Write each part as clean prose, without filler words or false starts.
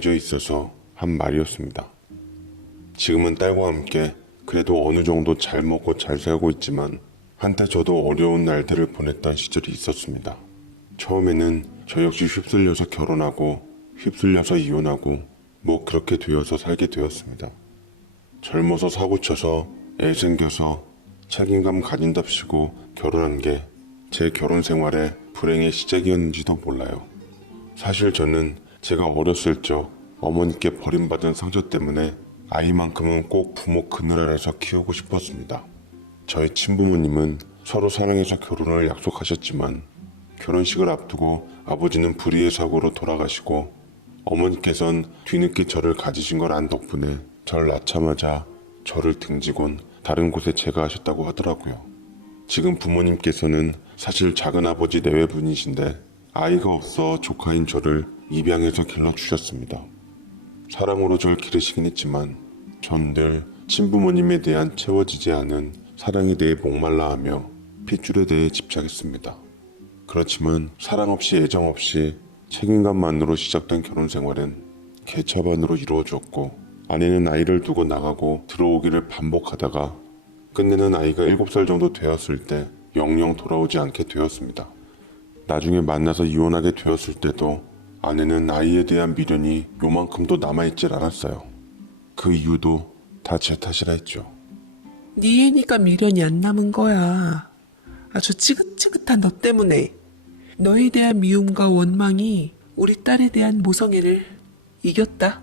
맺어 있어서 한 말이었습니다. 지금은 딸과 함께 그래도 어느 정도 잘 먹고 잘 살고 있지만 한때 저도 어려운 날들을 보냈던 시절이 있었습니다. 처음에는 저 역시 휩쓸려서 결혼하고 휩쓸려서 이혼하고 뭐 그렇게 되어서 살게 되었습니다. 젊어서 사고쳐서 애 생겨서 책임감 가진답시고 결혼한 게 제 결혼 생활의 불행의 시작이었는지도 몰라요. 사실 저는 제가 어렸을 적 어머니께 버림받은 상처 때문에 아이만큼은 꼭 부모 그늘 아래서 키우고 싶었습니다. 저희 친부모님은 서로 사랑해서 결혼을 약속하셨지만 결혼식을 앞두고 아버지는 불의의 사고로 돌아가시고 어머니께선 뒤늦게 저를 가지신 걸 안 덕분에 절 낳자마자 저를 등지곤 다른 곳에 제가하셨다고 하더라고요. 지금 부모님께서는 사실 작은아버지 내외분이신데 아이가 없어 조카인 저를 입양해서 길러주셨습니다. 사랑으로 절 기르시긴 했지만 전 늘 친부모님에 대한 채워지지 않은 사랑에 대해 목말라하며 핏줄에 대해 집착했습니다. 그렇지만 사랑 없이 애정 없이 책임감만으로 시작된 결혼 생활은 개차반으로 이루어졌고 아내는 아이를 두고 나가고 들어오기를 반복하다가 끝내는 아이가 7살 정도 되었을 때 영영 돌아오지 않게 되었습니다. 나중에 만나서 이혼하게 되었을 때도 아내는 아이에 대한 미련이 요만큼도 남아있질 않았어요. 그 이유도 다 제 탓이라 했죠. 네 애니까 미련이 안 남은 거야. 아주 지긋지긋한 너 때문에. 너에 대한 미움과 원망이 우리 딸에 대한 모성애를 이겼다.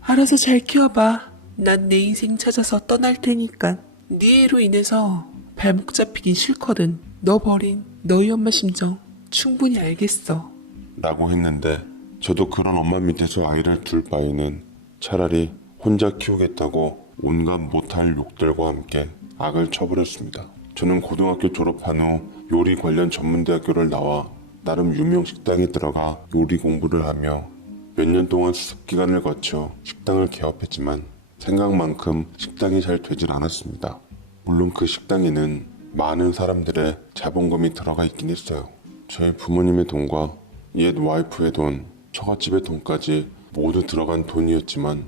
알아서 잘 키워봐. 난 내 인생 찾아서 떠날 테니까. 네 애로 인해서 발목 잡히긴 싫거든. 너 버린 너희 엄마 심정 충분히 알겠어. 라고 했는데 저도 그런 엄마 밑에서 아이를 둘 바에는 차라리 혼자 키우겠다고 온갖 못할 욕들과 함께 악을 쳐버렸습니다. 저는 고등학교 졸업한 후 요리 관련 전문대학교를 나와 나름 유명 식당에 들어가 요리 공부를 하며 몇 년 동안 수습기간을 거쳐 식당을 개업했지만 생각만큼 식당이 잘 되질 않았습니다. 물론 그 식당에는 많은 사람들의 자본금이 들어가 있긴 했어요. 저희 부모님의 돈과 옛 와이프의 돈, 처갓집의 돈까지 모두 들어간 돈이었지만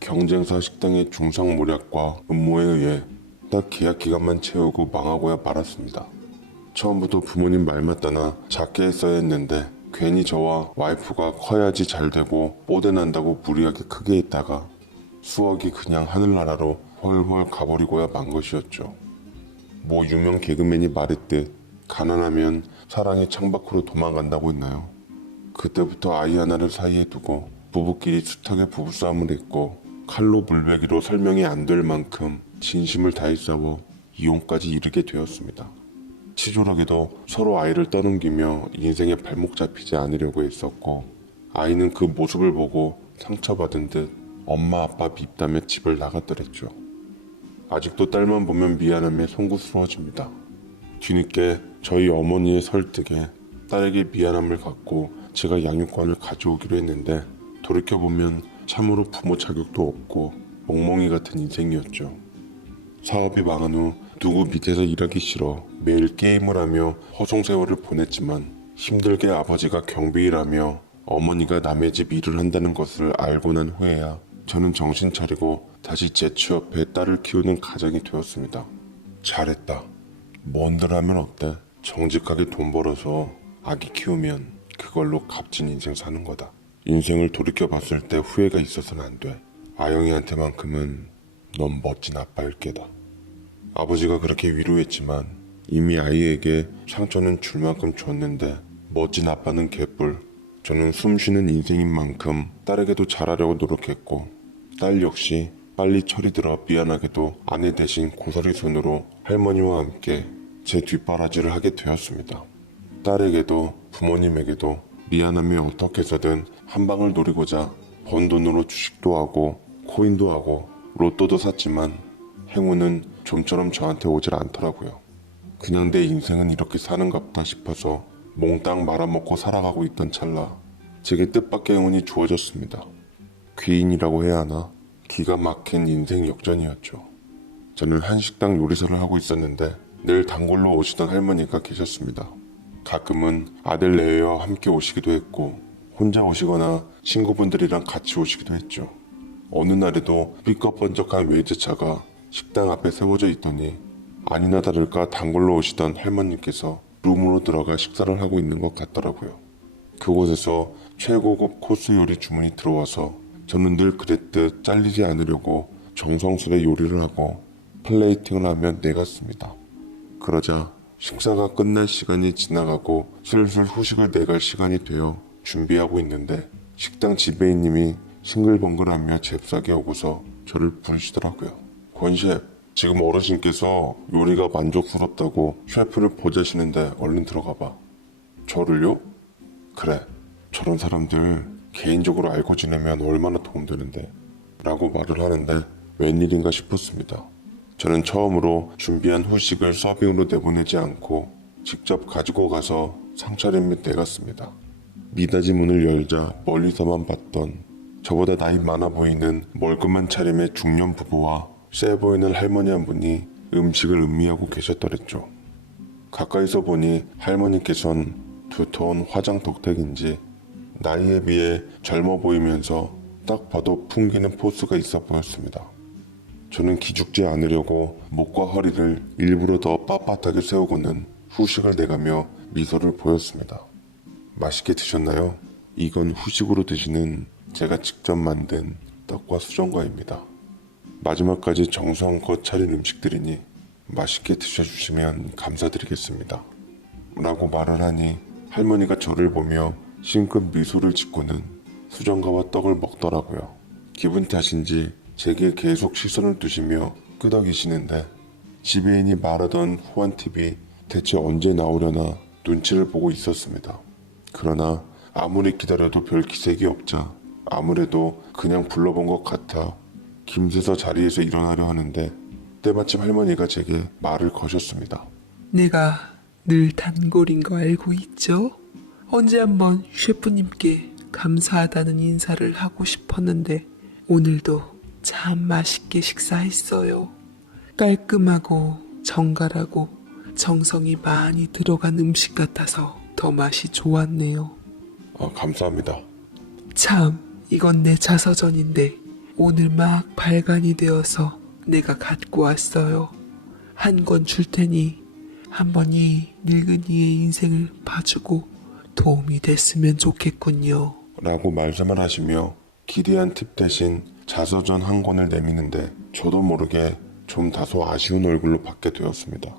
경쟁사 식당의 중상모략과 음모에 의해 딱 계약 기간만 채우고 망하고야 말았습니다. 처음부터 부모님 말 맞다나 작게 했어야 했는데 괜히 저와 와이프가 커야지 잘 되고 뽀대 난다고 무리하게 크게 했다가 수억이 그냥 하늘나라로 훨훨 가버리고야 만 것이었죠. 뭐 유명 개그맨이 말했듯 가난하면 사랑이 창밖으로 도망간다고 했나요? 그때부터 아이 하나를 사이에 두고 부부끼리 숱하게 부부싸움을 했고 칼로 물베기로 설명이 안 될 만큼 진심을 다해 싸워 이혼까지 이르게 되었습니다. 치졸하게도 서로 아이를 떠넘기며 인생에 발목 잡히지 않으려고 했었고 아이는 그 모습을 보고 상처받은 듯 엄마 아빠 밉다며 집을 나갔더랬죠. 아직도 딸만 보면 미안함에 송구스러워집니다. 뒤늦게 저희 어머니의 설득에 딸에게 미안함을 갖고 제가 양육권을 가져오기로 했는데 돌이켜보면 참으로 부모 자격도 없고 멍멍이 같은 인생이었죠. 사업이 망한 후 누구 밑에서 일하기 싫어 매일 게임을 하며 허송세월을 보냈지만 힘들게 아버지가 경비일하며 어머니가 남의 집 일을 한다는 것을 알고 난 후에야 저는 정신 차리고 다시 재취업해 딸을 키우는 가정이 되었습니다. 잘했다. 뭔들 하면 어때? 정직하게 돈 벌어서 아기 키우면 그걸로 값진 인생 사는 거다. 인생을 돌이켜봤을 때 후회가 있어서는 안 돼. 아영이한테만큼은 넌 멋진 아빠일 게다. 아버지가 그렇게 위로했지만 이미 아이에게 상처는 줄 만큼 줬는데 멋진 아빠는 개뿔. 저는 숨쉬는 인생인 만큼 딸에게도 잘하려고 노력했고 딸 역시 빨리 철이 들어 미안하게도 아내 대신 고사리 손으로 할머니와 함께 제 뒷바라지를 하게 되었습니다. 딸에게도 부모님에게도 미안함에 어떻게 해서든 한 방을 노리고자 번 돈으로 주식도 하고 코인도 하고 로또도 샀지만 행운은 좀처럼 저한테 오질 않더라고요. 그냥 내 인생은 이렇게 사는갑다 싶어서 몽땅 말아먹고 살아가고 있던 찰나 제게 뜻밖의 행운이 주어졌습니다. 귀인이라고 해야 하나? 기가 막힌 인생 역전이었죠. 저는 한식당 요리사를 하고 있었는데 늘 단골로 오시던 할머니가 계셨습니다. 가끔은 아들 내외와 함께 오시기도 했고 혼자 오시거나 친구분들이랑 같이 오시기도 했죠. 어느 날에도 삐걱번쩍한 외제차가 식당 앞에 세워져 있더니 아니나 다를까 단골로 오시던 할머님께서 룸으로 들어가 식사를 하고 있는 것 같더라고요. 그곳에서 최고급 코스 요리 주문이 들어와서 저는 늘 그랬듯 잘리지 않으려고 정성스레 요리를 하고 플레이팅을 하며 내갔습니다. 그러자 식사가 끝날 시간이 지나가고 슬슬 후식을 내갈 시간이 되어 준비하고 있는데 식당 지배인님이 싱글벙글하며 잽싸게 오고서 저를 부르시더라고요. 권 셰프, 지금 어르신께서 요리가 만족스럽다고 셰프를 보자시는데 얼른 들어가 봐. 저를요? 그래, 저런 사람들 개인적으로 알고 지내면 얼마나 도움되는데 라고 말을 하는데 웬일인가 싶었습니다. 저는 처음으로 준비한 후식을 서빙으로 내보내지 않고 직접 가지고 가서 상차림에 내갔습니다. 미닫이 문을 열자 멀리서만 봤던 저보다 나이 많아 보이는 멀끔한 차림의 중년 부부와 세 보이는 할머니 한 분이 음식을 음미하고 계셨더랬죠. 가까이서 보니 할머니께선 두터운 화장 덕택인지 나이에 비해 젊어 보이면서 딱 봐도 풍기는 포스가 있어 보였습니다. 저는 기죽지 않으려고 목과 허리를 일부러 더 빳빳하게 세우고는 후식을 내가며 미소를 보였습니다. 맛있게 드셨나요? 이건 후식으로 드시는 제가 직접 만든 떡과 수정과입니다. 마지막까지 정성껏 차린 음식들이니 맛있게 드셔주시면 감사드리겠습니다. 라고 말을 하니 할머니가 저를 보며 싱긋 미소를 짓고는 수정과와 떡을 먹더라고요. 기분 탓인지 제게 계속 시선을 두시며 끄덕이시는데 지배인이 말하던 후한팁이 대체 언제 나오려나 눈치를 보고 있었습니다. 그러나 아무리 기다려도 별 기색이 없자 아무래도 그냥 불러본 것 같아 김새서 자리에서 일어나려 하는데 때마침 할머니가 제게 말을 거셨습니다. 내가 늘 단골인 거 알고 있죠? 언제 한번 셰프님께 감사하다는 인사를 하고 싶었는데 오늘도 참 맛있게 식사했어요. 깔끔하고 정갈하고 정성이 많이 들어간 음식 같아서 더 맛이 좋았네요. 감사합니다. 참, 이건 내 자서전인데 오늘 막 발간이 되어서 내가 갖고 왔어요. 한 권 줄 테니 한번 이 늙은이의 인생을 봐주고 도움이 됐으면 좋겠군요. 라고 말씀을 하시며 기대한 팁 대신 자서전 한 권을 내미는데 저도 모르게 좀 다소 아쉬운 얼굴로 받게 되었습니다.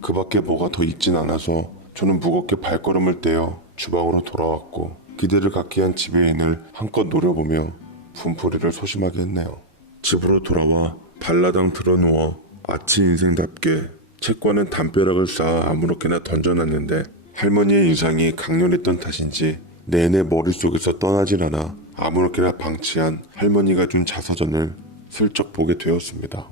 그 밖에 뭐가 더 있진 않아서 저는 무겁게 발걸음을 떼어 주방으로 돌아왔고 기대를 갖게 한 지배인을 한껏 노려보며 분풀이를 소심하게 했네요. 집으로 돌아와 발라당 드러누워 아치 인생답게 책과는 담벼락을 쌓아 아무렇게나 던져놨는데 할머니의 인상이 강렬했던 탓인지 내내 머릿속에서 떠나질 않아 아무렇게나 방치한 할머니가 준 자서전을 슬쩍 보게 되었습니다.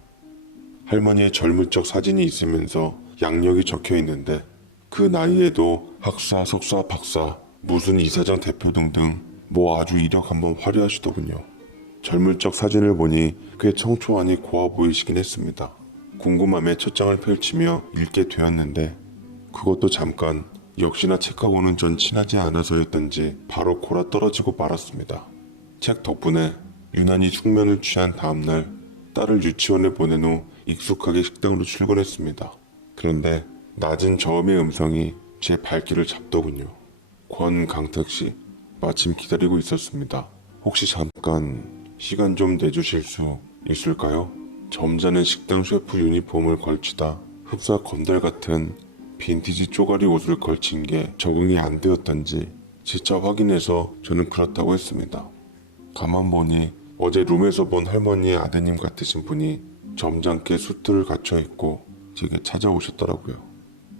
할머니의 젊을 적 사진이 있으면서 양력이 적혀 있는데 그 나이에도 학사, 석사, 박사, 무슨 이사장 대표 등등 뭐 아주 이력 한번 화려하시더군요. 젊을 적 사진을 보니 꽤 청초하니 고와 보이시긴 했습니다. 궁금함에 첫 장을 펼치며 읽게 되었는데 그것도 잠깐 역시나 책하고는 전 친하지 않아서였던지 바로 골아 떨어지고 말았습니다. 책 덕분에 유난히 숙면을 취한 다음날 딸을 유치원에 보낸 후 익숙하게 식당으로 출근했습니다. 그런데 낮은 저음의 음성이 제 발길을 잡더군요. 권강택씨, 마침 기다리고 있었습니다. 혹시 잠깐 시간 좀 내주실 수 있을까요? 점잖은 식당 셰프 유니폼을 걸치다 흡사 건달 같은 빈티지 쪼가리 옷을 걸친 게 적응이 안 되었던지 재차 확인해서 저는 그렇다고 했습니다. 가만 보니 어제 룸에서 본 할머니의 아드님 같으신 분이 점잖게 수트를 갖춰 입고 제게 찾아오셨더라고요.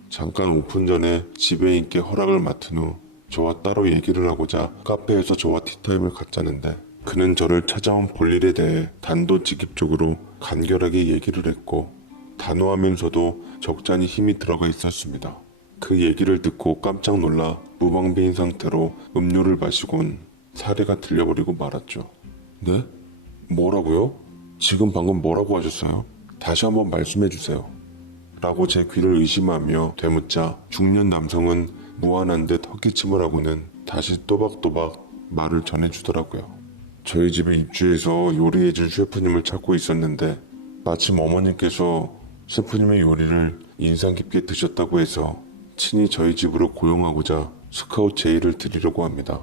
잠깐 오픈 전에 지배인께 허락을 맡은 후 저와 따로 얘기를 하고자 카페에서 저와 티타임을 갖자는데 그는 저를 찾아온 볼일에 대해 단도직입적으로 간결하게 얘기를 했고 단호하면서도 적잖이 힘이 들어가 있었습니다. 그 얘기를 듣고 깜짝 놀라 무방비인 상태로 음료를 마시곤 사례가 들려버리고 말았죠. 네? 뭐라고요? 지금 방금 뭐라고 하셨어요? 다시 한번 말씀해 주세요. 라고 제 귀를 의심하며 되묻자 중년 남성은 무한한 듯 헛기침을 하고는 다시 또박또박 말을 전해주더라고요. 저희 집에 입주해서 요리해줄 셰프님을 찾고 있었는데 마침 어머님께서 셰프님의 요리를 인상 깊게 드셨다고 해서 친히 저희 집으로 고용하고자 스카우트 제의를 드리려고 합니다.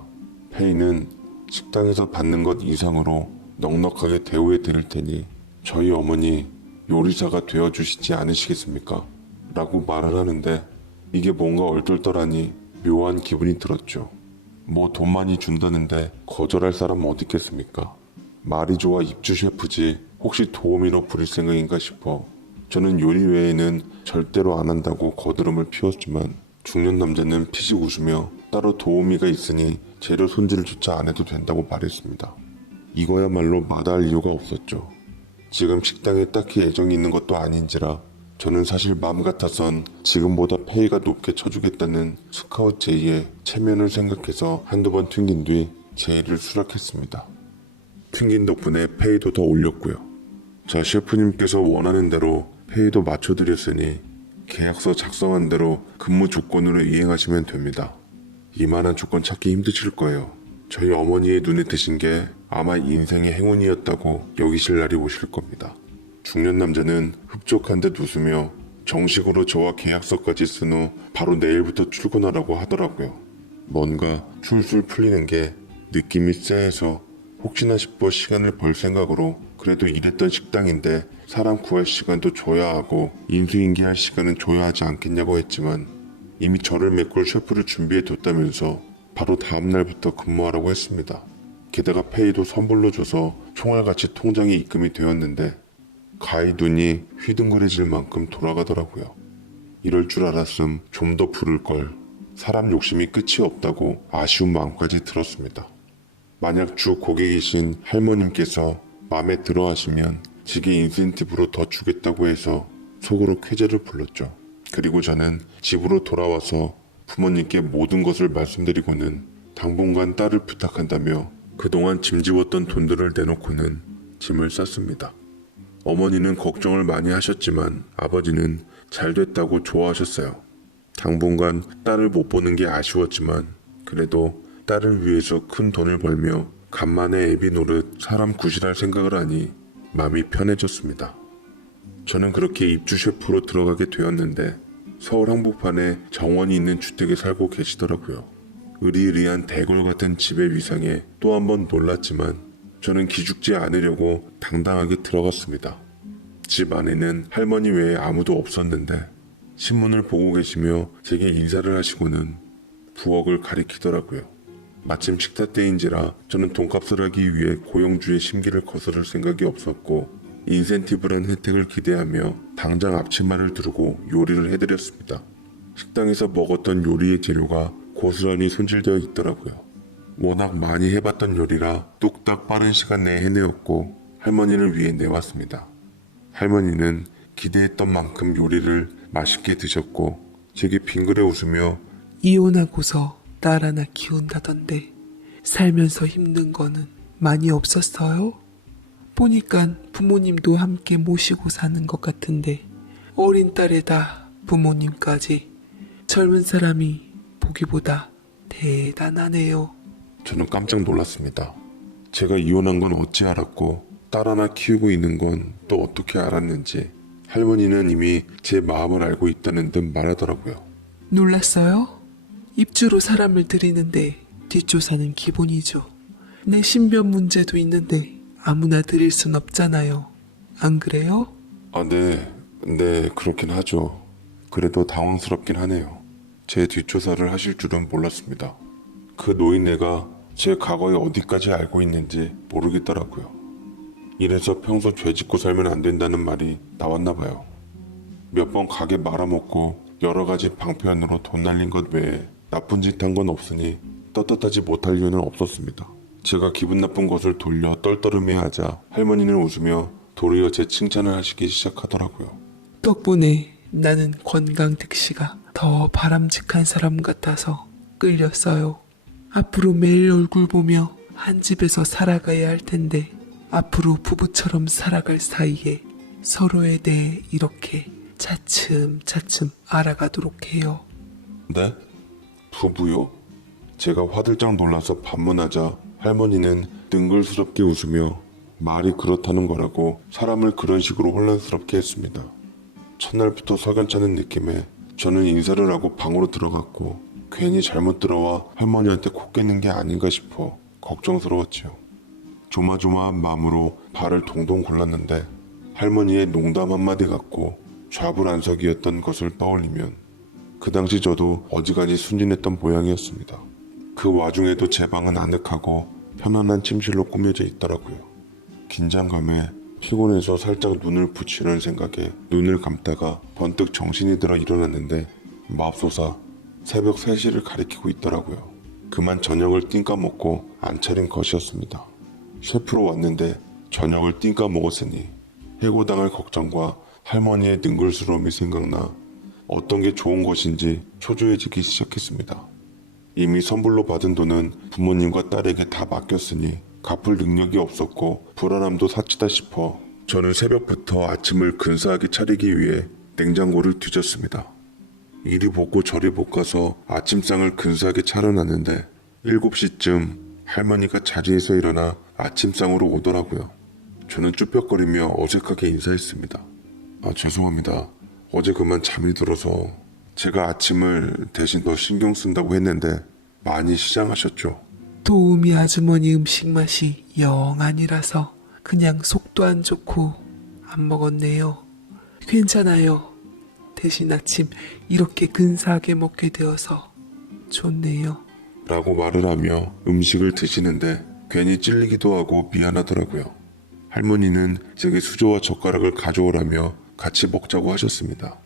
페이는 식당에서 받는 것 이상으로 넉넉하게 대우해 드릴 테니 저희 어머니 요리사가 되어주시지 않으시겠습니까? 라고 말을 하는데 이게 뭔가 얼떨떨하니 묘한 기분이 들었죠. 뭐 돈 많이 준다는데 거절할 사람 어디 있겠습니까? 말이 좋아 입주 셰프지 혹시 도우미로 부릴 생각인가 싶어 저는 요리 외에는 절대로 안 한다고 거드름을 피웠지만 중년 남자는 피식 웃으며 따로 도우미가 있으니 재료 손질조차 안 해도 된다고 말했습니다. 이거야말로 마다할 이유가 없었죠. 지금 식당에 딱히 애정이 있는 것도 아닌지라 저는 사실 마음 같아선 지금보다 페이가 높게 쳐주겠다는 스카우트 제의의 체면을 생각해서 한두 번 튕긴 뒤 제의를 수락했습니다. 튕긴 덕분에 페이도 더 올렸고요. 자, 셰프님께서 원하는 대로 페이도 맞춰드렸으니 계약서 작성한 대로 근무 조건으로 이행하시면 됩니다. 이만한 조건 찾기 힘드실 거예요. 저희 어머니의 눈에 드신 게 아마 인생의 행운이었다고 여기실 날이 오실 겁니다. 중년 남자는 흡족한 듯 웃으며 정식으로 저와 계약서까지 쓴 후 바로 내일부터 출근하라고 하더라고요. 뭔가 술술 풀리는 게 느낌이 쎄해서 혹시나 싶어 시간을 벌 생각으로 그래도 일했던 식당인데 사람 구할 시간도 줘야 하고 인수인계할 시간은 줘야 하지 않겠냐고 했지만 이미 저를 메꿀 셰프를 준비해 뒀다면서 바로 다음날부터 근무하라고 했습니다. 게다가 페이도 선불로 줘서 총알같이 통장에 입금이 되었는데 가히 눈이 휘둥그레질 만큼 돌아가더라고요. 이럴 줄 알았음 좀 더 부를 걸. 사람 욕심이 끝이 없다고 아쉬운 마음까지 들었습니다. 만약 주 고객이신 할머님께서 마음에 들어 하시면 지게 인센티브로 더 주겠다고 해서 속으로 쾌재를 불렀죠. 그리고 저는 집으로 돌아와서 부모님께 모든 것을 말씀드리고는 당분간 딸을 부탁한다며 그동안 짐지웠던 돈들을 내놓고는 짐을 쌌습니다. 어머니는 걱정을 많이 하셨지만 아버지는 잘 됐다고 좋아하셨어요. 당분간 딸을 못 보는 게 아쉬웠지만 그래도 딸을 위해서 큰 돈을 벌며 간만에 애비 노릇 사람 구실할 생각을 하니 마음이 편해졌습니다. 저는 그렇게 입주 셰프로 들어가게 되었는데 서울 한복판에 정원이 있는 주택에 살고 계시더라고요. 으리으리한 대궐 같은 집의 위상에 또 한 번 놀랐지만 저는 기죽지 않으려고 당당하게 들어갔습니다. 집 안에는 할머니 외에 아무도 없었는데 신문을 보고 계시며 제게 인사를 하시고는 부엌을 가리키더라고요. 마침 식사 때인지라 저는 돈값을 하기 위해 고용주의 심기를 거스를 생각이 없었고 인센티브란 혜택을 기대하며 당장 앞치마를 두르고 요리를 해드렸습니다. 식당에서 먹었던 요리의 재료가 고스란히 손질되어 있더라고요. 워낙 많이 해봤던 요리라 뚝딱 빠른 시간 내에 해내었고 할머니를 위해 내왔습니다. 할머니는 기대했던 만큼 요리를 맛있게 드셨고 제게 빙그레 웃으며 이혼하고서 딸 하나 키운다던데 살면서 힘든 거는 많이 없었어요? 보니까 부모님도 함께 모시고 사는 것 같은데 어린 딸에다 부모님까지 젊은 사람이 보기보다 대단하네요. 저는 깜짝 놀랐습니다. 제가 이혼한 건 어찌 알았고 딸 하나 키우고 있는 건 또 어떻게 알았는지 할머니는 이미 제 마음을 알고 있다는 듯 말하더라고요. 놀랐어요? 입주로 사람을 들이는데 뒷조사는 기본이죠. 내 신변 문제도 있는데 아무나 들일 순 없잖아요. 안 그래요? 아, 네, 그렇긴 하죠. 그래도 당황스럽긴 하네요. 제 뒷조사를 하실 줄은 몰랐습니다. 그 노인네가 제 과거에 어디까지 알고 있는지 모르겠더라고요. 이래서 평소 죄 짓고 살면 안 된다는 말이 나왔나 봐요. 몇 번 가게 말아먹고 여러 가지 방편으로 돈 날린 것 외에 나쁜 짓 한 건 없으니 떳떳하지 못할 이유는 없었습니다. 제가 기분 나쁜 것을 돌려 떨떠름해하자 할머니는 웃으며 도리어 제 칭찬을 하시기 시작하더라고요. 덕분에 나는 건강특씨가 더 바람직한 사람 같아서 끌렸어요. 앞으로 매일 얼굴 보며 한 집에서 살아가야 할 텐데 앞으로 부부처럼 살아갈 사이에 서로에 대해 이렇게 차츰차츰 알아가도록 해요. 네? 부부요? 제가 화들짝 놀라서 반문하자 할머니는 능글스럽게 웃으며 말이 그렇다는 거라고 사람을 그런 식으로 혼란스럽게 했습니다. 첫날부터 석연찮은 느낌에 저는 인사를 하고 방으로 들어갔고 괜히 잘못 들어와 할머니한테 코 깼는 게 아닌가 싶어 걱정스러웠지요. 조마조마한 마음으로 발을 동동 굴렀는데 할머니의 농담 한마디 같고 좌불안석이었던 것을 떠올리면 그 당시 저도 어지간히 순진했던 모양이었습니다. 그 와중에도 제 방은 아늑하고 편안한 침실로 꾸며져 있더라고요. 긴장감에 피곤해서 살짝 눈을 붙이려는 생각에 눈을 감다가 번뜩 정신이 들어 일어났는데 맙소사 새벽 3시를 가리키고 있더라고요. 그만 저녁을 띵까 먹고 안 차린 것이었습니다. 셰프로 왔는데 저녁을 띵까 먹었으니 해고당할 걱정과 할머니의 능글스러움이 생각나 어떤 게 좋은 것인지 초조해지기 시작했습니다. 이미 선불로 받은 돈은 부모님과 딸에게 다 맡겼으니 갚을 능력이 없었고 불안함도 사치다 싶어 저는 새벽부터 아침을 근사하게 차리기 위해 냉장고를 뒤졌습니다. 이리 볶고 저리 볶아서 아침상을 근사하게 차려놨는데 7시쯤 할머니가 자리에서 일어나 아침상으로 오더라고요. 저는 쭈뼛거리며 어색하게 인사했습니다. 죄송합니다. 어제 그만 잠이 들어서 제가 아침을 대신 더 신경 쓴다고 했는데 많이 시장하셨죠? 도우미 아주머니 음식 맛이 영 아니라서 그냥 속도 안 좋고 안 먹었네요. 괜찮아요. 대신 아침 이렇게 근사하게 먹게 되어서 좋네요. 라고 말을 하며 음식을 드시는데 괜히 찔리기도 하고 미안하더라고요. 할머니는 제게 수저와 젓가락을 가져오라며 같이 먹자고 하셨습니다.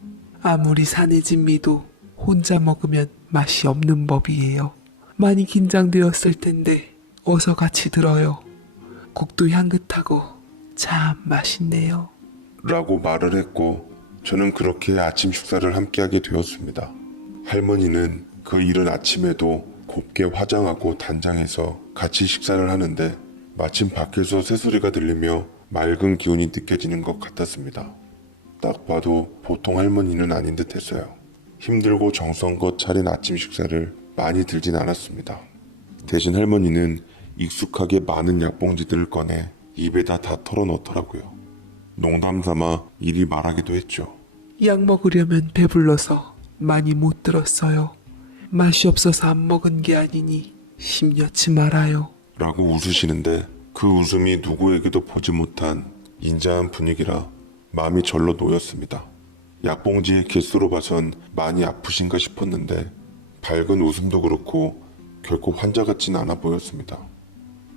아무리 산해진 미도 혼자 먹으면 맛이 없는 법이에요. 많이 긴장되었을 텐데 어서 같이 들어요. 국도 향긋하고 참 맛있네요. 라고 말을 했고 저는 그렇게 아침 식사를 함께하게 되었습니다. 할머니는 그 이른 아침에도 곱게 화장하고 단장해서 같이 식사를 하는데 마침 밖에서 새소리가 들리며 맑은 기운이 느껴지는 것 같았습니다. 딱 봐도 보통 할머니는 아닌 듯 했어요. 힘들고 정성껏 차린 아침 식사를 많이 들진 않았습니다. 대신 할머니는 익숙하게 많은 약봉지들을 꺼내 입에다 다 털어넣더라고요. 농담 삼아 이리 말하기도 했죠. 약 먹으려면 배불러서 많이 못 들었어요. 맛이 없어서 안 먹은 게 아니니 심려치 말아요. 라고 웃으시는데 그 웃음이 누구에게도 보지 못한 인자한 분위기라 마음이 절로 놓였습니다. 약봉지의 개수로 봐선 많이 아프신가 싶었는데 밝은 웃음도 그렇고 결코 환자 같진 않아 보였습니다.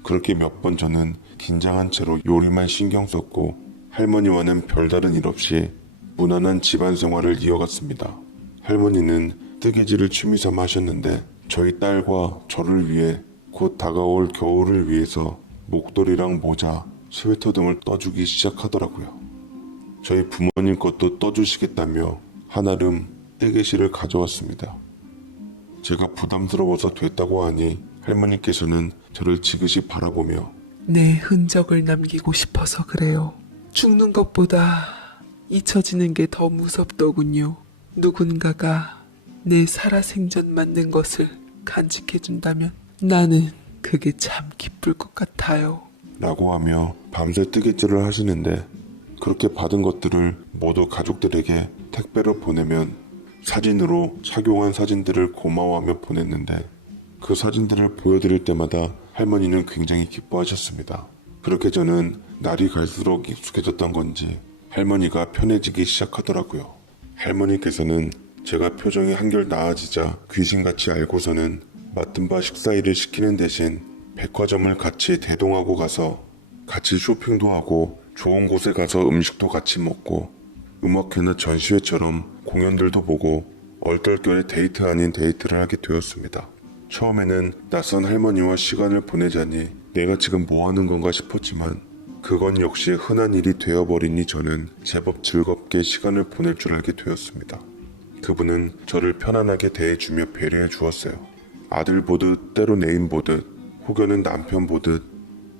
그렇게 몇 번 저는 긴장한 채로 요리만 신경 썼고 할머니와는 별다른 일 없이 무난한 집안 생활을 이어갔습니다. 할머니는 뜨개질을 취미삼아 하셨는데 저희 딸과 저를 위해 곧 다가올 겨울을 위해서 목도리랑 모자, 스웨터 등을 떠주기 시작하더라고요. 저희 부모님 것도 떠주시겠다며 한아름 뜨개실을 가져왔습니다. 제가 부담스러워서 됐다고 하니 할머니께서는 저를 지그시 바라보며 내 흔적을 남기고 싶어서 그래요. 죽는 것보다 잊혀지는 게 더 무섭더군요. 누군가가 내 살아생전 만든 것을 간직해준다면 나는 그게 참 기쁠 것 같아요. 라고 하며 밤새 뜨개질을 하시는데 그렇게 받은 것들을 모두 가족들에게 택배로 보내면 사진으로 착용한 사진들을 고마워하며 보냈는데 그 사진들을 보여드릴 때마다 할머니는 굉장히 기뻐하셨습니다. 그렇게 저는 날이 갈수록 익숙해졌던 건지 할머니가 편해지기 시작하더라고요. 할머니께서는 제가 표정이 한결 나아지자 귀신같이 알고서는 맡은 바 식사 일을 시키는 대신 백화점을 같이 대동하고 가서 같이 쇼핑도 하고 좋은 곳에 가서 음식도 같이 먹고 음악회나 전시회처럼 공연들도 보고 얼떨결에 데이트 아닌 데이트를 하게 되었습니다. 처음에는 낯선 할머니와 시간을 보내자니 내가 지금 뭐 하는 건가 싶었지만 그건 역시 흔한 일이 되어버리니 저는 제법 즐겁게 시간을 보낼 줄 알게 되었습니다. 그분은 저를 편안하게 대해주며 배려해 주었어요. 아들 보듯 때로 애인 보듯 혹여는 남편 보듯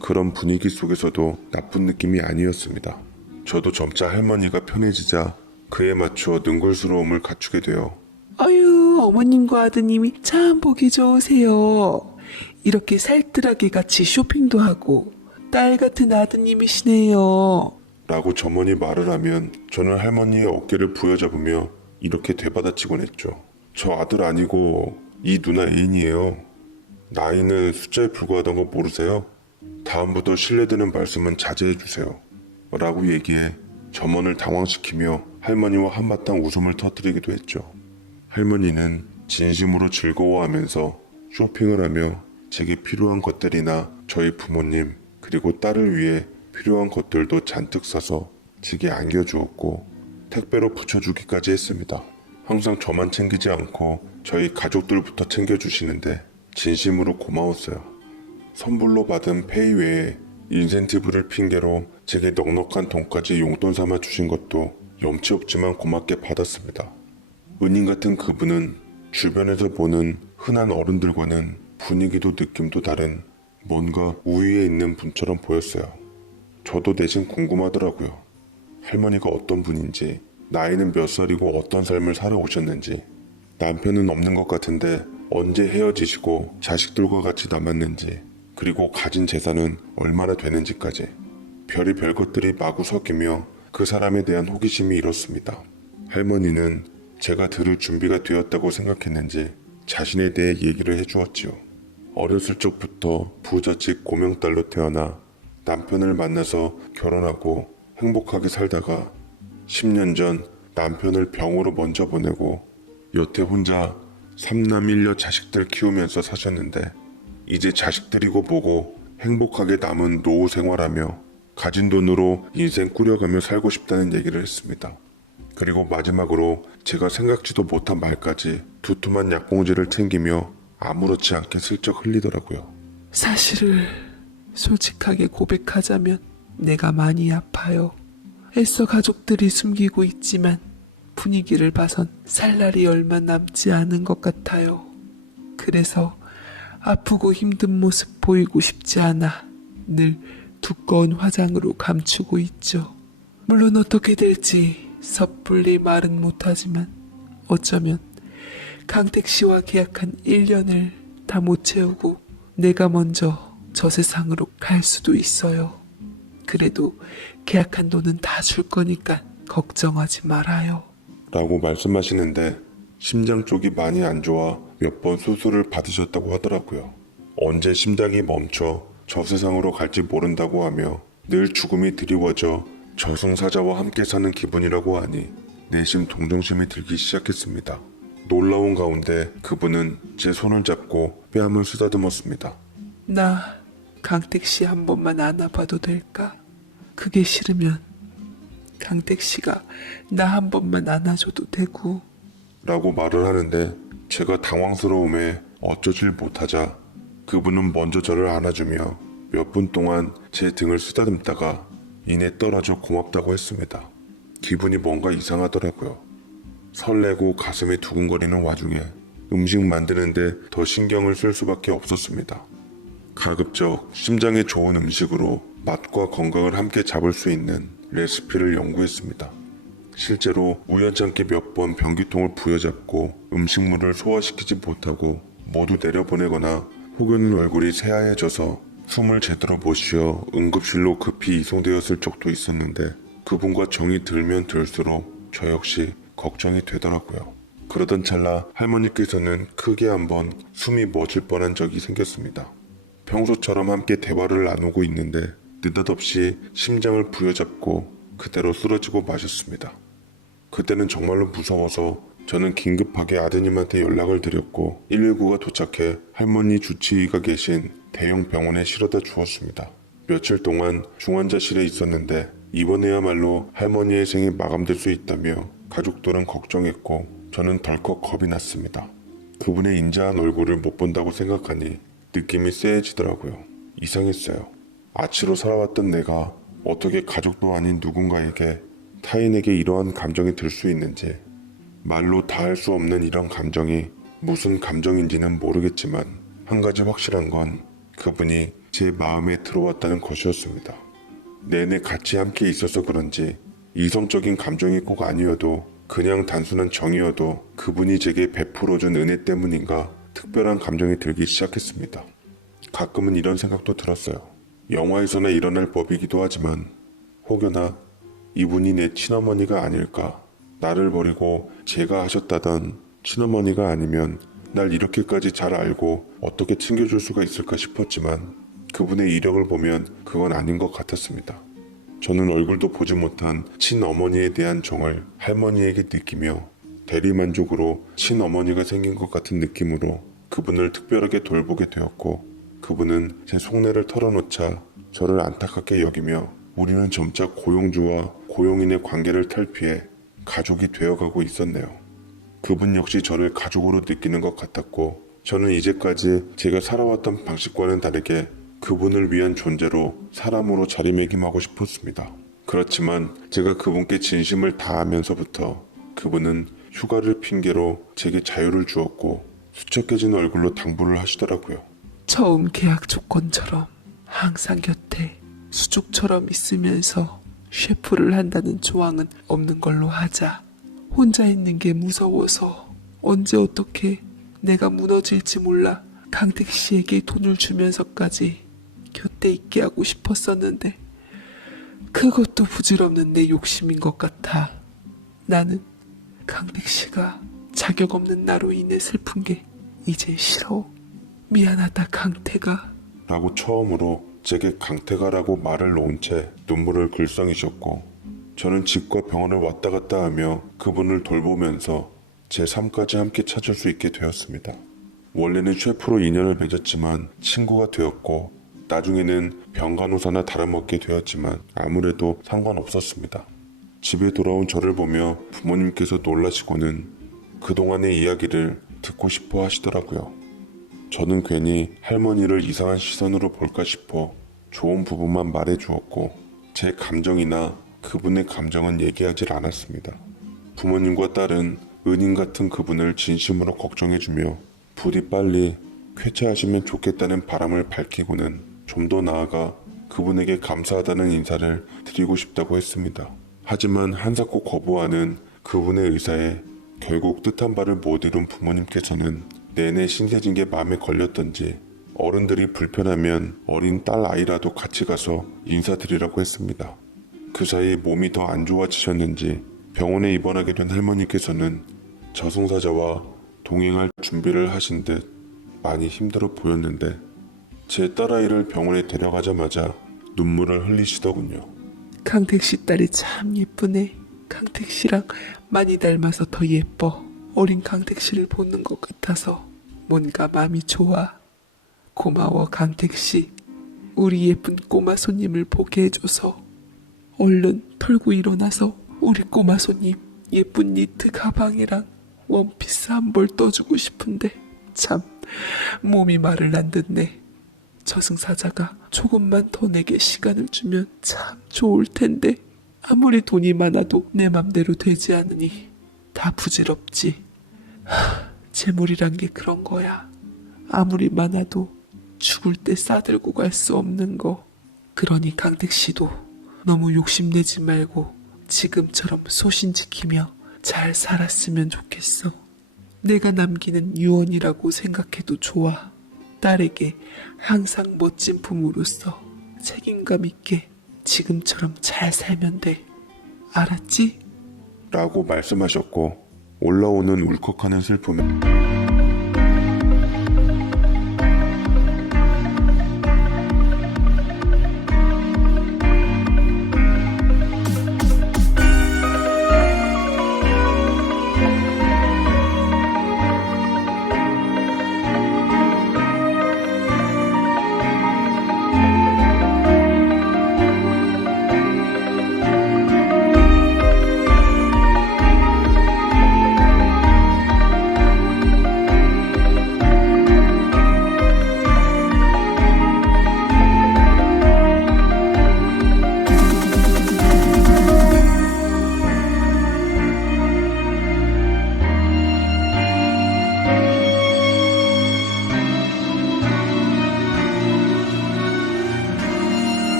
그런 분위기 속에서도 나쁜 느낌이 아니었습니다. 저도 점차 할머니가 편해지자 그에 맞춰 능글스러움을 갖추게 되어 아유 어머님과 아드님이 참 보기 좋으세요. 이렇게 살뜰하게 같이 쇼핑도 하고 딸 같은 아드님이시네요. 라고 점원이 말을 하면 저는 할머니의 어깨를 부여잡으며 이렇게 되받아치곤 했죠. 저 아들 아니고 이 누나 애인이에요. 나이는 숫자에 불과하다는 거 모르세요? 다음부터 신뢰되는 말씀은 자제해 주세요. 라고 얘기해 점원을 당황시키며 할머니와 한바탕 웃음을 터뜨리기도 했죠. 할머니는 진심으로 즐거워하면서 쇼핑을 하며 제게 필요한 것들이나 저희 부모님 그리고 딸을 위해 필요한 것들도 잔뜩 사서 제게 안겨주었고 택배로 붙여주기까지 했습니다. 항상 저만 챙기지 않고 저희 가족들부터 챙겨주시는데 진심으로 고마웠어요. 선물로 받은 페이 외에 인센티브를 핑계로 제게 넉넉한 돈까지 용돈 삼아 주신 것도 염치 없지만 고맙게 받았습니다. 은인 같은 그분은 주변에서 보는 흔한 어른들과는 분위기도 느낌도 다른 뭔가 우위에 있는 분처럼 보였어요. 저도 내심 궁금하더라고요. 할머니가 어떤 분인지, 나이는 몇 살이고 어떤 삶을 살아오셨는지, 남편은 없는 것 같은데 언제 헤어지시고 자식들과 같이 남았는지, 그리고 가진 재산은 얼마나 되는지까지 별의별 것들이 마구 섞이며 그 사람에 대한 호기심이 일었습니다. 할머니는 제가 들을 준비가 되었다고 생각했는지 자신에 대해 얘기를 해주었지요. 어렸을 적부터 부잣집 고명딸로 태어나 남편을 만나서 결혼하고 행복하게 살다가 10년 전 남편을 병으로 먼저 보내고 여태 혼자 3남 1녀 자식들 키우면서 사셨는데 이제 자식들이고 뭐고 행복하게 남은 노후 생활하며 가진 돈으로 인생 꾸려가며 살고 싶다는 얘기를 했습니다. 그리고 마지막으로 제가 생각지도 못한 말까지 두툼한 약봉지를 챙기며 아무렇지 않게 슬쩍 흘리더라고요. 사실을 솔직하게 고백하자면 내가 많이 아파요. 애써 가족들이 숨기고 있지만 분위기를 봐선 살 날이 얼마 남지 않은 것 같아요. 그래서 아프고 힘든 모습 보이고 싶지 않아 늘 두꺼운 화장으로 감추고 있죠. 물론 어떻게 될지 섣불리 말은 못하지만 어쩌면 강택 씨와 계약한 1년을 다 못 채우고 내가 먼저 저 세상으로 갈 수도 있어요. 그래도 계약한 돈은 다 줄 거니까 걱정하지 말아요. 라고 말씀하시는데 심장 쪽이 많이 안 좋아 몇 번 수술을 받으셨다고 하더라고요. 언제 심장이 멈춰 저 세상으로 갈지 모른다고 하며 늘 죽음이 드리워져 저승사자와 함께 사는 기분이라고 하니 내심 동정심이 들기 시작했습니다. 놀라운 가운데 그분은 제 손을 잡고 뺨을 쓰다듬었습니다. 나 강택 씨 한 번만 안아봐도 될까? 그게 싫으면 강택 씨가 나 한 번만 안아줘도 되고. 라고 말을 하는데 제가 당황스러움에 어쩌질 못하자 그분은 먼저 저를 안아주며 몇 분 동안 제 등을 쓰다듬다가 이내 떨어져 고맙다고 했습니다. 기분이 뭔가 이상하더라고요. 설레고 가슴이 두근거리는 와중에 음식 만드는데 더 신경을 쓸 수밖에 없었습니다. 가급적 심장에 좋은 음식으로 맛과 건강을 함께 잡을 수 있는 레시피를 연구했습니다. 실제로 우연찮게 몇 번 변기통을 부여잡고 음식물을 소화시키지 못하고 모두 내려보내거나 혹은 얼굴이 새하얘져서 숨을 제대로 못 쉬어 응급실로 급히 이송되었을 적도 있었는데 그분과 정이 들면 들수록 저 역시 걱정이 되더라고요. 그러던 찰나 할머니께서는 크게 한번 숨이 멎을 뻔한 적이 생겼습니다. 평소처럼 함께 대화를 나누고 있는데 느닷없이 심장을 부여잡고 그대로 쓰러지고 마셨습니다. 그때는 정말로 무서워서 저는 긴급하게 아드님한테 연락을 드렸고 119가 도착해 할머니 주치의가 계신 대형 병원에 실어다 주었습니다. 며칠 동안 중환자실에 있었는데 이번에야말로 할머니의 생이 마감될 수 있다며 가족들은 걱정했고 저는 덜컥 겁이 났습니다. 그분의 인자한 얼굴을 못 본다고 생각하니 느낌이 쎄해지더라고요. 이상했어요. 아치로 살아왔던 내가 어떻게 가족도 아닌 누군가에게 타인에게 이러한 감정이 들 수 있는지 말로 다 할 수 없는 이런 감정이 무슨 감정인지는 모르겠지만 한 가지 확실한 건 그분이 제 마음에 들어왔다는 것이었습니다. 내내 같이 함께 있어서 그런지 이성적인 감정이 꼭 아니어도 그냥 단순한 정이어도 그분이 제게 베풀어준 은혜 때문인가 특별한 감정이 들기 시작했습니다. 가끔은 이런 생각도 들었어요. 영화에서나 일어날 법이기도 하지만 혹여나 이분이 내 친어머니가 아닐까. 나를 버리고 제가 하셨다던 친어머니가 아니면 날 이렇게까지 잘 알고 어떻게 챙겨줄 수가 있을까 싶었지만 그분의 이력을 보면 그건 아닌 것 같았습니다. 저는 얼굴도 보지 못한 친어머니에 대한 정을 할머니에게 느끼며 대리만족으로 친어머니가 생긴 것 같은 느낌으로 그분을 특별하게 돌보게 되었고 그분은 제 속내를 털어놓자 저를 안타깝게 여기며 우리는 점차 고용주와 고용인의 관계를 탈피해 가족이 되어가고 있었네요. 그분 역시 저를 가족으로 느끼는 것 같았고 저는 이제까지 제가 살아왔던 방식과는 다르게 그분을 위한 존재로 사람으로 자리매김하고 싶었습니다. 그렇지만 제가 그분께 진심을 다하면서부터 그분은 휴가를 핑계로 제게 자유를 주었고 수척해진 얼굴로 당부를 하시더라고요. 처음 계약 조건처럼 항상 곁에 수족처럼 있으면서 셰프를 한다는 조항은 없는 걸로 하자. 혼자 있는 게 무서워서 언제 어떻게 내가 무너질지 몰라 강택 씨에게 돈을 주면서까지 곁에 있게 하고 싶었었는데 그것도 부질없는 내 욕심인 것 같아. 나는 강택 씨가 자격 없는 나로 인해 슬픈 게 이제 싫어. 미안하다 강태가. 라고 처음으로 제게 강태가라고 말을 놓은 채 눈물을 글썽이셨고 저는 집과 병원을 왔다 갔다 하며 그분을 돌보면서 제 삶까지 함께 찾을 수 있게 되었습니다. 원래는 셰프로 인연을 맺었지만 친구가 되었고 나중에는 병간호사나 다름없게 되었지만 아무래도 상관없었습니다. 집에 돌아온 저를 보며 부모님께서 놀라시고는 그동안의 이야기를 듣고 싶어 하시더라고요. 저는 괜히 할머니를 이상한 시선으로 볼까 싶어 좋은 부분만 말해 주었고 제 감정이나 그분의 감정은 얘기하지 않았습니다. 부모님과 딸은 은인 같은 그분을 진심으로 걱정해주며 부디 빨리 쾌차하시면 좋겠다는 바람을 밝히고는 좀 더 나아가 그분에게 감사하다는 인사를 드리고 싶다고 했습니다. 하지만 한사코 거부하는 그분의 의사에 결국 뜻한 바를 못 이룬 부모님께서는 내내 신세진 게 마음에 걸렸던지 어른들이 불편하면 어린 딸 아이라도 같이 가서 인사드리라고 했습니다. 그 사이 몸이 더 안 좋아지셨는지 병원에 입원하게 된 할머니께서는 저승사자와 동행할 준비를 하신 듯 많이 힘들어 보였는데 제 딸아이를 병원에 데려가자마자 눈물을 흘리시더군요. 강택 씨 딸이 참 예쁘네. 강택 씨랑 많이 닮아서 더 예뻐. 어린 강택 씨를 보는 것 같아서 뭔가 마음이 좋아. 고마워 강택 씨. 우리 예쁜 꼬마 손님을 보게 해줘서. 얼른 털고 일어나서 우리 꼬마 손님 예쁜 니트 가방이랑 원피스 한 벌 떠주고 싶은데 참 몸이 말을 안 듣네. 저승사자가 조금만 더 내게 시간을 주면 참 좋을 텐데 아무리 돈이 많아도 내 맘대로 되지 않으니 다 부질없지. 재물이란 게 그런 거야. 아무리 많아도 죽을 때 싸들고 갈 수 없는 거. 그러니 강택 씨도 너무 욕심내지 말고 지금처럼 소신 지키며 잘 살았으면 좋겠어. 내가 남기는 유언이라고 생각해도 좋아. 딸에게 항상 멋진 부모로서 책임감 있게 지금처럼 잘 살면 돼. 알았지? 라고 말씀하셨고 올라오는 울컥하는 슬픔에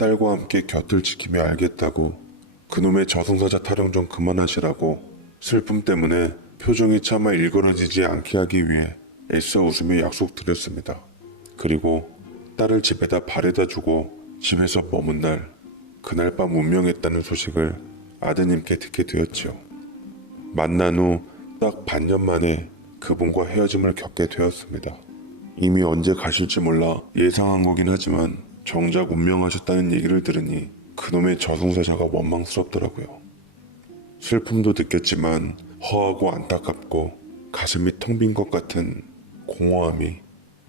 딸과 함께 곁을 지키며 알겠다고 그놈의 저승사자 타령 좀 그만하시라고 슬픔 때문에 표정이 차마 일그러지지 않게 하기 위해 애써 웃으며 약속드렸습니다. 그리고 딸을 집에다 바래다 주고 집에서 머문 날 그날 밤 운명했다는 소식을 아드님께 듣게 되었지요. 만난 후 딱 반년 만에 그분과 헤어짐을 겪게 되었습니다. 이미 언제 가실지 몰라 예상한 거긴 하지만 정작 운명하셨다는 얘기를 들으니 그놈의 저승사자가 원망스럽더라고요. 슬픔도 느꼈지만 허하고 안타깝고 가슴이 텅 빈 것 같은 공허함이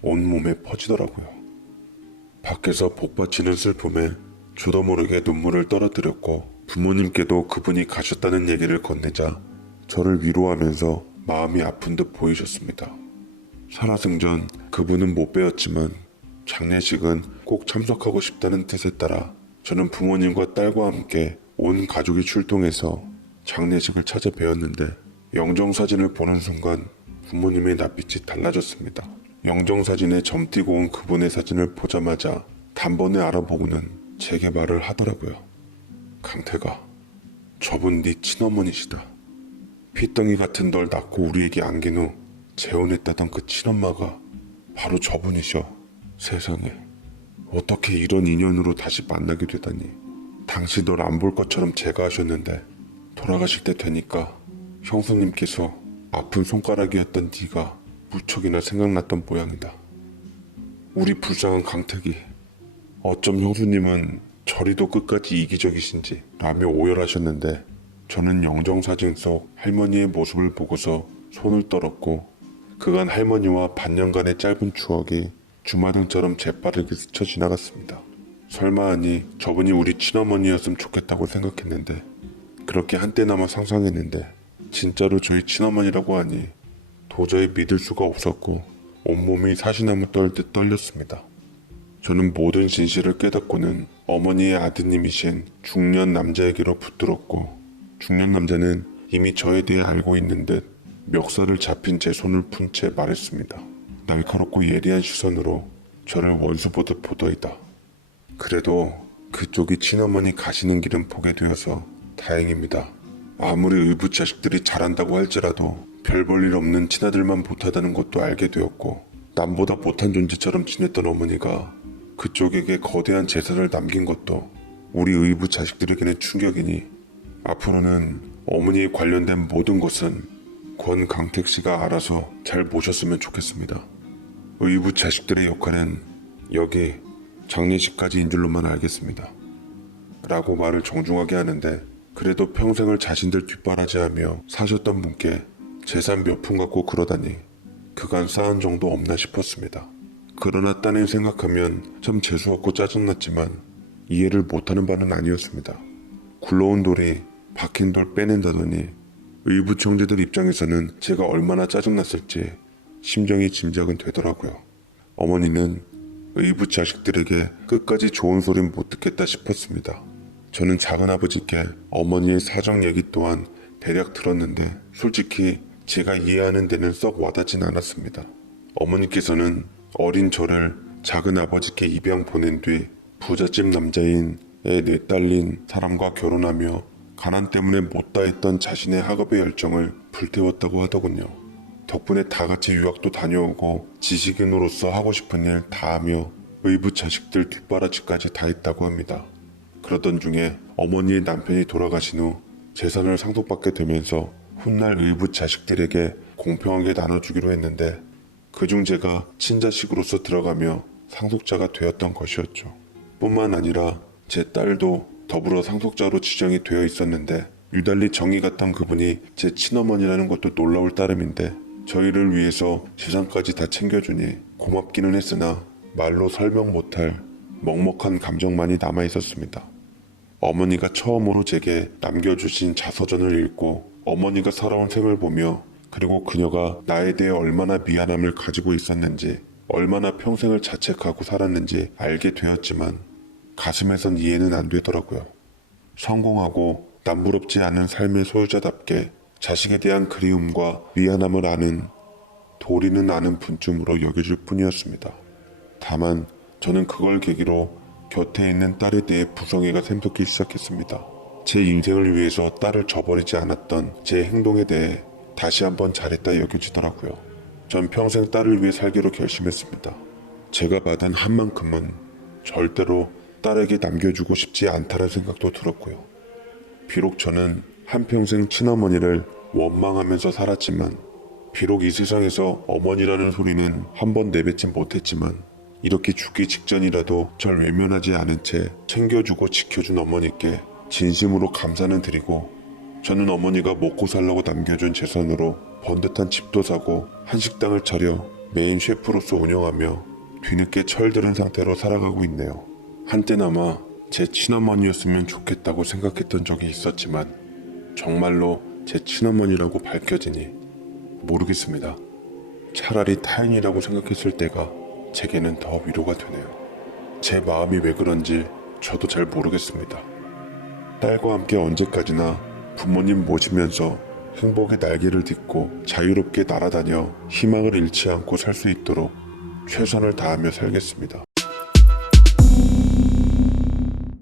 온몸에 퍼지더라고요. 밖에서 복받치는 슬픔에 저도 모르게 눈물을 떨어뜨렸고 부모님께도 그분이 가셨다는 얘기를 건네자 저를 위로하면서 마음이 아픈 듯 보이셨습니다. 살아생전 그분은 못 뵈었지만 장례식은 꼭 참석하고 싶다는 뜻에 따라 저는 부모님과 딸과 함께 온 가족이 출동해서 장례식을 찾아 뵈었는데 영정사진을 보는 순간 부모님의 낯빛이 달라졌습니다. 영정사진에 점띄고 온 그분의 사진을 보자마자 단번에 알아보고는 제게 말을 하더라고요. 강태가, 저분 네 친어머니시다. 피덩이 같은 널 낳고 우리에게 안긴 후 재혼했다던 그 친엄마가 바로 저분이셔. 세상에, 어떻게 이런 인연으로 다시 만나게 되다니. 당시 널 안 볼 것처럼 제가 하셨는데 돌아가실 때 되니까 형수님께서 아픈 손가락이었던 네가 무척이나 생각났던 모양이다. 우리 불쌍한 강택이 어쩜 형수님은 저리도 끝까지 이기적이신지 라며 오열하셨는데 저는 영정사진 속 할머니의 모습을 보고서 손을 떨었고 그간 할머니와 반년간의 짧은 추억이 주마등처럼 재빠르게 스쳐 지나갔습니다. 설마 하니 저분이 우리 친어머니였으면 좋겠다고 생각했는데 그렇게 한때나마 상상했는데 진짜로 저희 친어머니라고 하니 도저히 믿을 수가 없었고 온몸이 사시나무 떨듯 떨렸습니다. 저는 모든 진실을 깨닫고는 어머니의 아드님이신 중년 남자에게로 붙들었고 중년 남자는 이미 저에 대해 알고 있는 듯 멱살을 잡힌 제 손을 푼 채 말했습니다. 날카롭고 예리한 시선으로 저를 원수 보듯 보더이다. 그래도 그쪽이 친어머니 가시는 길은 보게 되어서 다행입니다. 아무리 의붓자식들이 잘한다고 할지라도 별 볼 일 없는 친아들만 못하다는 것도 알게 되었고 남보다 못한 존재처럼 지냈던 어머니가 그쪽에게 거대한 재산을 남긴 것도 우리 의붓자식들에게는 충격이니 앞으로는 어머니에 관련된 모든 것은 권강택 씨가 알아서 잘 모셨으면 좋겠습니다. 의붓자식들의 역할은 여기 장례식까지인 줄로만 알겠습니다. 라고 말을 정중하게 하는데 그래도 평생을 자신들 뒷바라지하며 사셨던 분께 재산 몇 푼 갖고 그러다니 그간 쌓은 정도 없나 싶었습니다. 그러나 딴엔 생각하면 참 재수없고 짜증났지만 이해를 못하는 바는 아니었습니다. 굴러온 돌이 박힌 돌 빼낸다더니 의붓형제들 입장에서는 제가 얼마나 짜증났을지 심정이 짐작은 되더라고요. 어머니는 의붓 자식들에게 끝까지 좋은 소린 못 듣겠다 싶었습니다. 저는 작은아버지께 어머니의 사정 얘기 또한 대략 들었는데 솔직히 제가 이해하는 데는 썩 와닿진 않았습니다. 어머니께서는 어린 저를 작은아버지께 입양 보낸 뒤 부잣집 남자인 애 넷딸린 사람과 결혼하며 가난 때문에 못다 했던 자신의 학업의 열정을 불태웠다고 하더군요. 덕분에 다 같이 유학도 다녀오고 지식인으로서 하고 싶은 일 다 하며 의붓 자식들 뒷바라지까지 다 했다고 합니다. 그러던 중에 어머니의 남편이 돌아가신 후 재산을 상속받게 되면서 훗날 의붓 자식들에게 공평하게 나눠주기로 했는데 그중 제가 친자식으로서 들어가며 상속자가 되었던 것이었죠. 뿐만 아니라 제 딸도 더불어 상속자로 지정이 되어 있었는데 유달리 정이 갔던 그분이 제 친어머니라는 것도 놀라울 따름인데 저희를 위해서 재산까지 다 챙겨주니 고맙기는 했으나 말로 설명 못할 먹먹한 감정만이 남아있었습니다. 어머니가 처음으로 제게 남겨주신 자서전을 읽고 어머니가 살아온 생을 보며 그리고 그녀가 나에 대해 얼마나 미안함을 가지고 있었는지 얼마나 평생을 자책하고 살았는지 알게 되었지만 가슴에선 이해는 안 되더라고요. 성공하고 남부럽지 않은 삶의 소유자답게 자식에 대한 그리움과 미안함을 아는 도리는 아는 분쯤으로 여겨질 뿐이었습니다. 다만 저는 그걸 계기로 곁에 있는 딸에 대해 부성애가 샘솟기 시작했습니다. 제 인생을 위해서 딸을 저버리지 않았던 제 행동에 대해 다시 한번 잘했다 여겨지더라고요. 전 평생 딸을 위해 살기로 결심했습니다. 제가 받은 한 만큼은 절대로 딸에게 남겨주고 싶지 않다는 생각도 들었고요. 비록 저는 한평생 친어머니를 원망하면서 살았지만, 비록 이 세상에서 어머니라는 소리는 한 번 내뱉지 못했지만, 이렇게 죽기 직전이라도 절 외면하지 않은 채 챙겨주고 지켜준 어머니께 진심으로 감사는 드리고, 저는 어머니가 먹고 살라고 남겨준 재산으로 번듯한 집도 사고 한식당을 차려 메인 셰프로서 운영하며 뒤늦게 철들은 상태로 살아가고 있네요. 한때나마 제 친어머니였으면 좋겠다고 생각했던 적이 있었지만 정말로 제 친어머니라고 밝혀지니 모르겠습니다. 차라리 타인이라고 생각했을 때가 제게는 더 위로가 되네요. 제 마음이 왜 그런지 저도 잘 모르겠습니다. 딸과 함께 언제까지나 부모님 모시면서 행복의 날개를 딛고 자유롭게 날아다녀 희망을 잃지 않고 살 수 있도록 최선을 다하며 살겠습니다.